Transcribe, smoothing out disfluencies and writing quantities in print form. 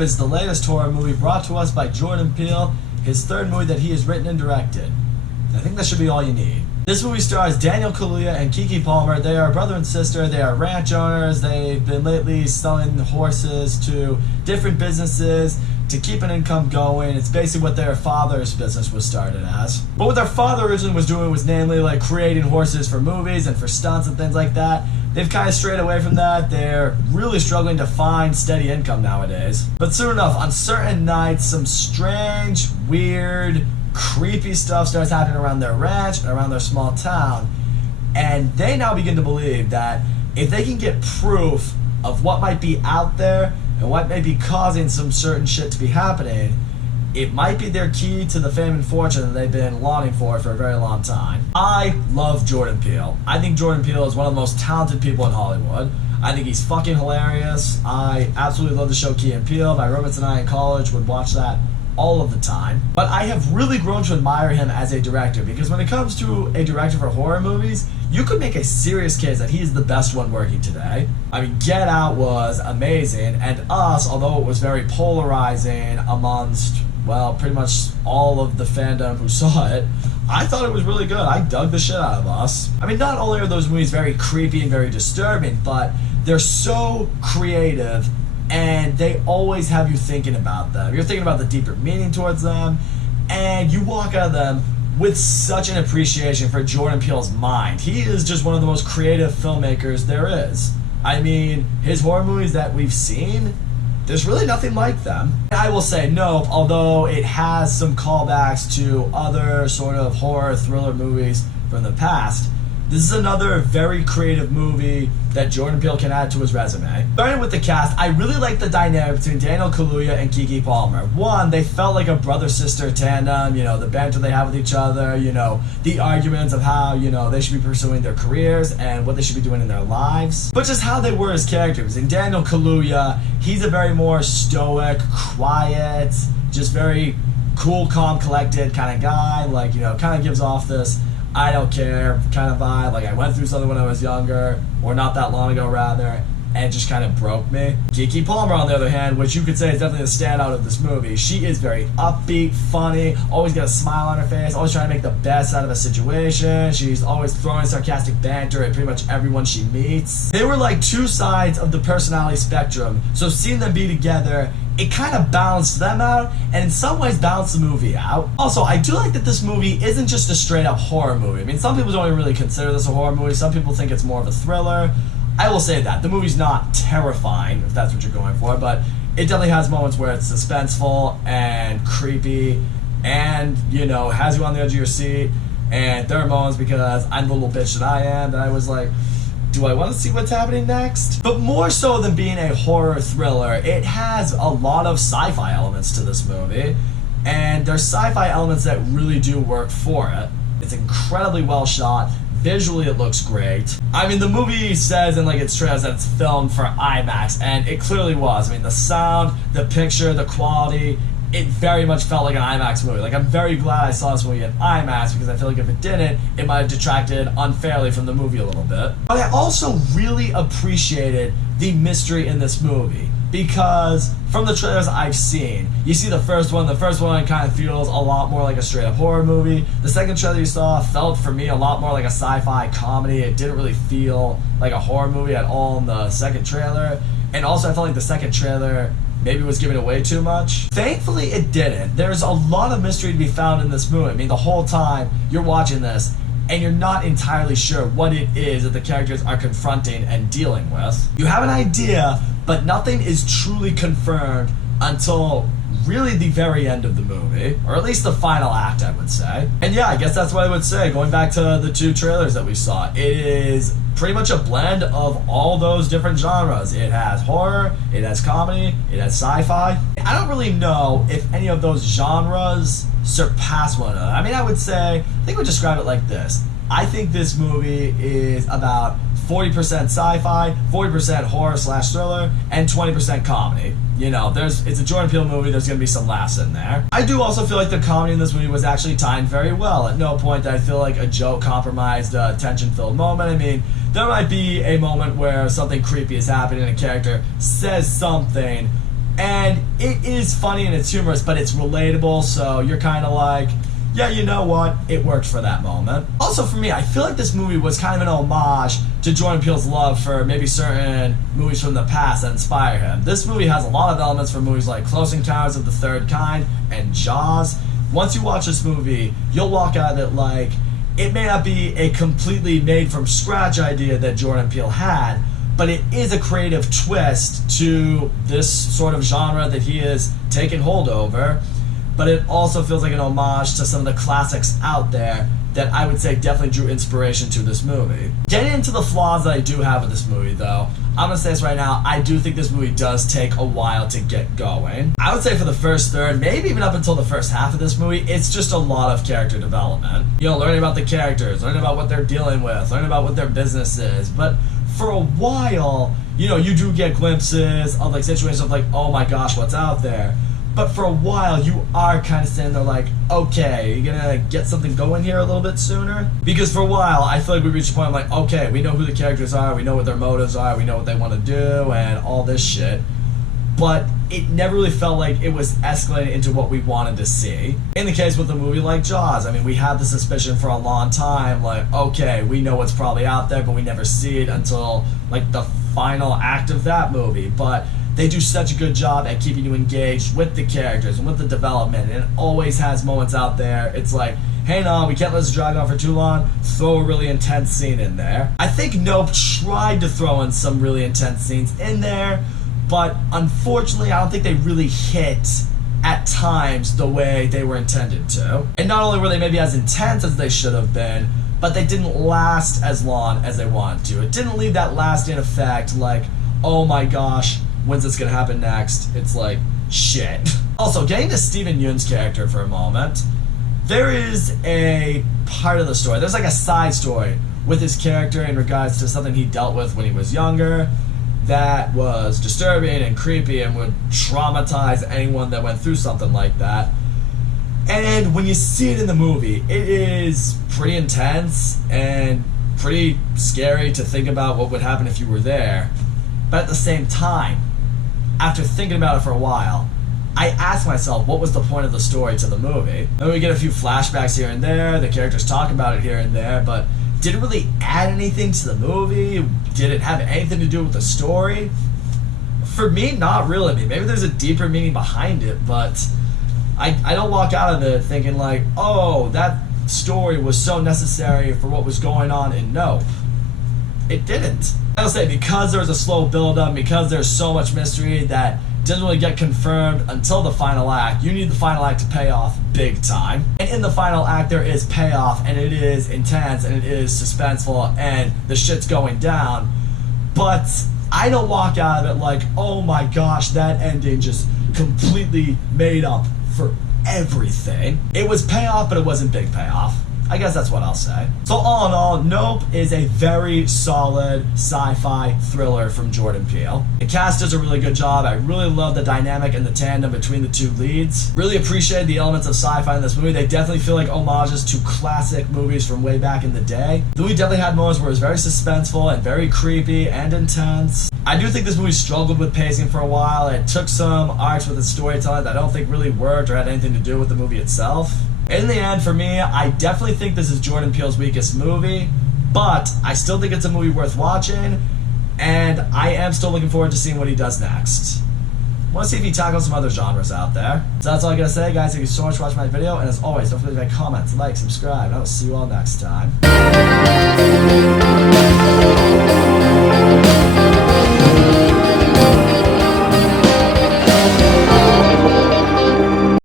Nope is the latest horror movie brought to us by Jordan Peele, his third movie that he has written and directed. I think that should be all you need. This movie stars Daniel Kaluuya and Keke Palmer. They are brother and sister. They are ranch owners. They've been lately selling horses to different businesses to keep an income going. It's basically what their father's business was started as. But what their father originally was doing was namely like creating horses for movies and for stunts and things like that. They've kind of strayed away from that. They're really struggling to find steady income nowadays. But soon enough, on certain nights, some strange, weird, creepy stuff starts happening around their ranch and around their small town. And they now begin to believe that if they can get proof of what might be out there and what may be causing some certain shit to be happening, it might be their key to the fame and fortune that they've been longing for a very long time. I love Jordan Peele. I think Jordan Peele is one of the most talented people in Hollywood. I think he's fucking hilarious. I absolutely love the show Key and Peele. My roommates and I in college would watch that all of the time. But I have really grown to admire him as a director, because when it comes to a director for horror movies, you could make a serious case that he is the best one working today. I mean, Get Out was amazing, and Us, although it was very polarizing amongst, well, pretty much all of the fandom who saw it, I thought it was really good. I dug the shit out of Us. I mean, not only are those movies very creepy and very disturbing, but they're so creative and they always have you thinking about them. You're thinking about the deeper meaning towards them, and you walk out of them with such an appreciation for Jordan Peele's mind. He is just one of the most creative filmmakers there is. I mean, his horror movies that we've seen, there's really nothing like them. I will say Nope, although it has some callbacks to other sort of horror thriller movies from the past, this is another very creative movie that Jordan Peele can add to his resume. Starting with the cast, I really like the dynamic between Daniel Kaluuya and Keke Palmer. One, they felt like a brother-sister tandem, you know, the banter they have with each other, you know, the arguments of how, you know, they should be pursuing their careers and what they should be doing in their lives. But just how they were as characters. In Daniel Kaluuya, he's a very more stoic, quiet, just very cool, calm, collected kind of guy. Like, you know, kind of gives off this I don't care kind of vibe. Like, I went through something when I was younger, or not that long ago rather, and it just kind of broke me. Keke Palmer, on the other hand, which you could say is definitely the standout of this movie, she is very upbeat, funny, always got a smile on her face, always trying to make the best out of a situation. She's always throwing sarcastic banter at pretty much everyone she meets. They were like two sides of the personality spectrum, so seeing them be together, it kind of balanced them out, and in some ways balanced the movie out. Also, I do like that this movie isn't just a straight up horror movie. I mean, some people don't even really consider this a horror movie. Some people think it's more of a thriller. I will say that. The movie's not terrifying, if that's what you're going for, but it definitely has moments where it's suspenseful and creepy and, you know, has you on the edge of your seat. And there are moments, because I'm the little bitch that I am, that I was like, do I want to see what's happening next? But more so than being a horror thriller, it has a lot of sci-fi elements to this movie, and there's sci-fi elements that really do work for it. It's incredibly well shot. Visually, it looks great. I mean, the movie says in like its trailers that it's filmed for IMAX, and it clearly was. I mean, the sound, the picture, the quality, it very much felt like an IMAX movie. Like, I'm very glad I saw this movie in IMAX, because I feel like if it didn't, it might have detracted unfairly from the movie a little bit. But I also really appreciated the mystery in this movie, because from the trailers I've seen, you see the first one kind of feels a lot more like a straight up horror movie. The second trailer you saw felt for me a lot more like a sci-fi comedy. It didn't really feel like a horror movie at all in the second trailer. And also I felt like the second trailer maybe was giving away too much. Thankfully, it didn't. There's a lot of mystery to be found in this movie. I mean, the whole time you're watching this, and you're not entirely sure what it is that the characters are confronting and dealing with. You have an idea, but nothing is truly confirmed until really the very end of the movie, or at least the final act, I would say. And yeah, I guess that's what I would say. Going back to the two trailers that we saw, it is pretty much a blend of all those different genres. It has horror, it has comedy, it has sci-fi. I don't really know if any of those genres surpass one another. I mean, I would say, I think I would describe it like this. I think this movie is about 40% sci-fi, 40% horror / thriller, and 20% comedy. You know, it's a Jordan Peele movie, there's gonna be some laughs in there. I do also feel like the comedy in this movie was actually timed very well. At no point did I feel like a joke compromised a tension-filled moment. I mean, there might be a moment where something creepy is happening and a character says something, And it is funny and it's humorous, but it's relatable, so you're kind of like, yeah, you know what? It worked for that moment. Also for me, I feel like this movie was kind of an homage to Jordan Peele's love for maybe certain movies from the past that inspire him. This movie has a lot of elements from movies like Close Encounters of the Third Kind and Jaws. Once you watch this movie, you'll walk out of it like, it may not be a completely made from scratch idea that Jordan Peele had, but it is a creative twist to this sort of genre that he has taken hold over. But it also feels like an homage to some of the classics out there that I would say definitely drew inspiration to this movie. Getting into the flaws that I do have with this movie though, I'm gonna say this right now, I do think this movie does take a while to get going. I would say for the first third, maybe even up until the first half of this movie, it's just a lot of character development. You know, learning about the characters, learning about what they're dealing with, learning about what their business is. But for a while, you know, you do get glimpses of like situations of like, oh my gosh, what's out there? But for a while, you are kind of standing there like, okay, you're gonna get something going here a little bit sooner? Because for a while, I feel like we reached a point of like, okay, we know who the characters are, we know what their motives are, we know what they want to do, and all this shit. But it never really felt like it was escalating into what we wanted to see. In the case with a movie like Jaws, I mean, we had the suspicion for a long time, like, okay, we know what's probably out there, but we never see it until, like, the final act of that movie. But they do such a good job at keeping you engaged with the characters and with the development, and it always has moments out there. It's like, hey, no, we can't let this drag on for too long, throw a really intense scene in there. I think Nope tried to throw in some really intense scenes in there, but unfortunately, I don't think they really hit at times the way they were intended to. And not only were they maybe as intense as they should have been, but they didn't last as long as they wanted to. It didn't leave that lasting effect like, oh my gosh, when's this gonna happen next? It's like, shit. Also, getting to Steven Yeun's character for a moment, there is a part of the story, there's like a side story with his character in regards to something he dealt with when he was younger that was disturbing and creepy and would traumatize anyone that went through something like that. And when you see it in the movie, it is pretty intense and pretty scary to think about what would happen if you were there. But at the same time, after thinking about it for a while, I asked myself, what was the point of the story to the movie? Then we get a few flashbacks here and there, the characters talk about it here and there, but did it really add anything to the movie? Did it have anything to do with the story? For me, not really. I mean, maybe there's a deeper meaning behind it, but I don't walk out of it thinking like, oh, that story was so necessary for what was going on in Nope. It didn't. I'll say because there was a slow build-up, because there's so much mystery that doesn't really get confirmed until the final act. You need the final act to pay off big time. And in the final act, there is payoff, and it is intense, and it is suspenseful, and the shit's going down. But I don't walk out of it like, oh my gosh, that ending just completely made up for everything. It was payoff, but it wasn't big payoff. I guess that's what I'll say. So all in all, Nope is a very solid sci-fi thriller from Jordan Peele. The cast does a really good job. I really love the dynamic and the tandem between the two leads. Really appreciate the elements of sci-fi in this movie. They definitely feel like homages to classic movies from way back in the day. The movie definitely had moments where it was very suspenseful and very creepy and intense. I do think this movie struggled with pacing for a while. It took some arcs with its storytelling that I don't think really worked or had anything to do with the movie itself. In the end, for me, I definitely think this is Jordan Peele's weakest movie, but I still think it's a movie worth watching, and I am still looking forward to seeing what he does next. I want to see if he tackles some other genres out there. So that's all I gotta say, guys. Thank you so much for watching my video, and as always, don't forget to make comments, like, subscribe, and I will see you all next time.